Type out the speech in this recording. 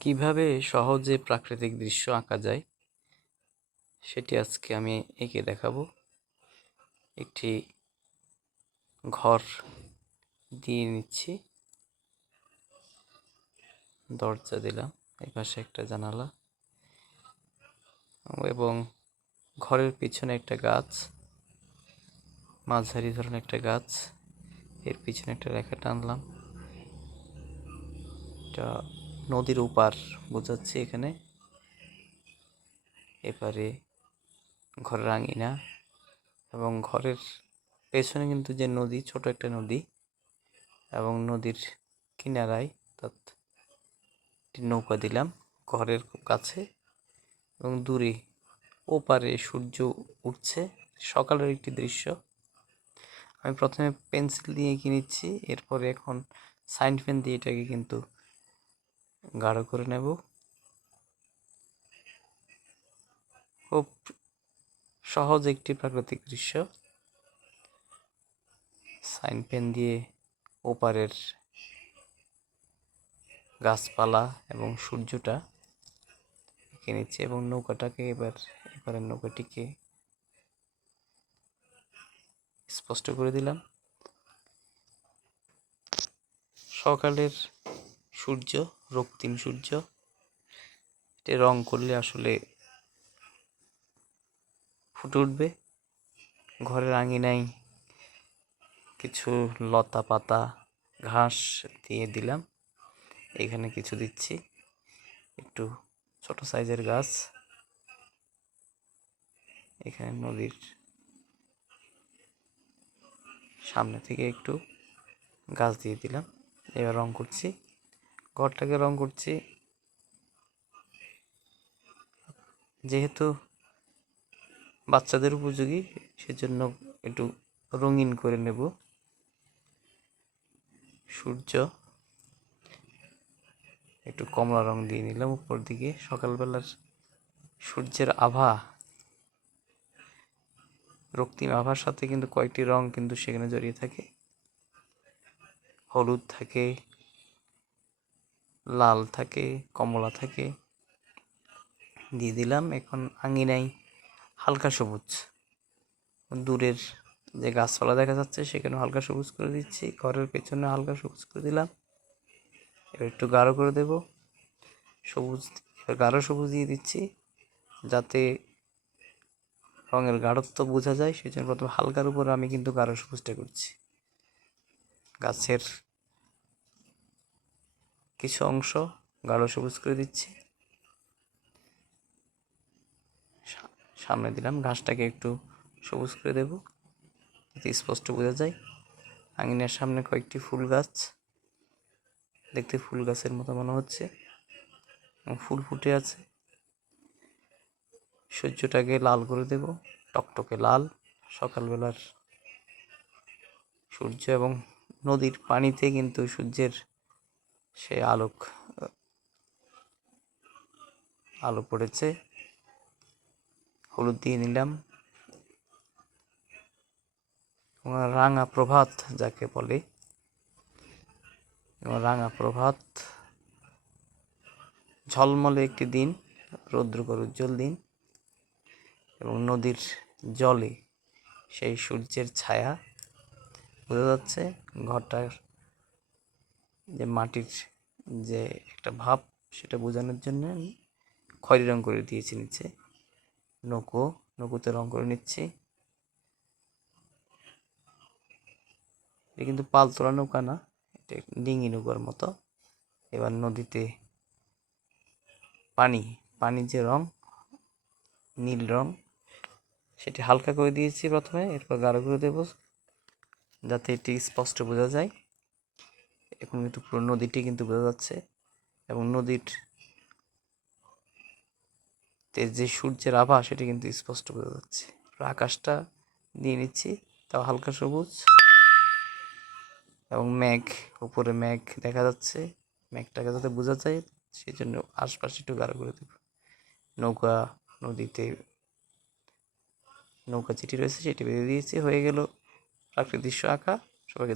কিভাবে সহজে প্রাকৃতিক দৃশ্য আঁকা যায় সেটি আজকে আমি এঁকে দেখাবো। একটি ঘর দিয়ে নিচ্ছি, দরজা দিলাম, এই পাশে একটা জানালা এবং ঘরের পিছনে একটা গাছ, মাঝারি ধরনের একটা গাছ, এর পিছনে একটা রেখা টানলাম। এটা নদীর ওপার বোঝাচ্ছে এখানে। এপারে ঘরের আঙিনা এবং ঘরের পেছনে কিন্তু যে নদী, ছোট একটা নদী, এবং নদীর কিনারায় অর্থাৎ একটি নৌকা দিলাম ঘরের খুব কাছে, এবং দূরে ওপারে সূর্য উঠছে, সকালের একটি দৃশ্য। আমি প্রথমে পেন্সিল দিয়ে এঁকে নিচ্ছি, এরপরে এখন সাইন পেন দিয়ে এটাকে কিন্তু গাঢ় করে নেব। খুব সহজ একটি প্রাকৃতিক দৃশ্য। সাইন পেন দিয়ে ওপারের গাছপালা এবং সূর্যটা এঁকে নিচ্ছি, এবং নৌকাটাকে এবারের নৌকাটিকে স্পষ্ট করে দিলাম। সকালের সূর্য, রক্তিম সূর্য, এটা রং করলে আসলে ফুটে উঠবে। ঘরের আঙিনায় কিছু লতা পাতা ঘাস দিয়ে দিলাম, এখানে কিছু দিচ্ছি, একটু ছোট সাইজের গাছ, এখানে নদীর সামনে থেকে একটু গাছ দিয়ে দিলাম। এবার রং করছি, ঘরটাকে রং করছি। যেহেতু বাচ্চাদের উপযোগী, সেজন্য একটু রঙিন করে নেব। সূর্য একটু কমলা রং দিয়ে নিলাম উপর দিকে। সকালবেলার সূর্যের আভা, রক্তিম আভার সাথে কিন্তু কয়েকটি রং কিন্তু সেখানে জড়িয়ে থাকে। হলুদ থাকে, লাল থাকে, কমলা থাকে, দিয়ে দিলাম। এখন আঙিনায় হালকা সবুজ, দূরের যে গাছপালা দেখা যাচ্ছে সেখানে হালকা সবুজ করে দিচ্ছি, ঘরের পেছনে হালকা সবুজ করে দিলাম। এবার একটু গাঢ় করে দেব সবুজ, এবার গাঢ় সবুজ দিয়ে দিচ্ছি যাতে রঙের গাঢ়ত্ব বোঝা যায়, সেই জন্য প্রথমে হালকার উপরে আমি কিন্তু গাঢ় সবুজটা করছি। গাছের কিছু অংশ গাঢ় সবুজ করে দিচ্ছি, সামনে দিলাম। ঘাসটাকে একটু সবুজ করে দেব যাতে স্পষ্ট বোঝা যায়। আঙিনার সামনে কয়েকটি ফুল গাছ, দেখতে ফুল গাছের মতো মনে হচ্ছে, ফুল ফুটে আছে। সূর্যটাকে লাল করে দেব, টকটকে লাল, সকালবেলার সূর্য, এবং নদীর পানিতে কিন্তু সূর্যের সে আলো পড়েছে। হলুদ দিয়ে নিলাম, রাঙা প্রভাত যাকে বলে, রাঙা প্রভাত, ঝলমলে একটি দিন, রৌদ্রকর উজ্জ্বল দিন, এবং নদীর জলে সেই সূর্যের ছায়া বোঝা যাচ্ছে। ঘরটার যে মাটির যে একটা ভাব, সেটা বোঝানোর জন্য আমি খয়েরি রং করে দিয়েছি নিচে। নৌকোতে রং করে নিচ্ছি। এটা কিন্তু পালতোলা নৌকা না, এটা ডিঙি নৌকার মতো। এবার নদীতে পানি যে রং, নীল রং, সেটি হালকা করে দিয়েছি প্রথমে, এরপর গাঢ় করে দেব যাতে এটি স্পষ্ট বোঝা যায়। এখন কিন্তু পুরো নদীটি কিন্তু বোঝা যাচ্ছে, এবং নদীর যে সূর্যের আভা সেটি কিন্তু স্পষ্ট বোঝা যাচ্ছে। আকাশটা দিয়ে নিচ্ছি, তাও হালকা সবুজ, এবং উপরে মেঘ দেখা যাচ্ছে। মেঘটাকে যাতে বোঝা যায় সেই জন্য আশপাশে একটু গাঢ় করে দেব। নদীতে নৌকা যেটি রয়েছে সেটি বেঁধে দিয়েছি। হয়ে গেল প্রাকৃতিক দৃশ্য আঁকা। সবাইকে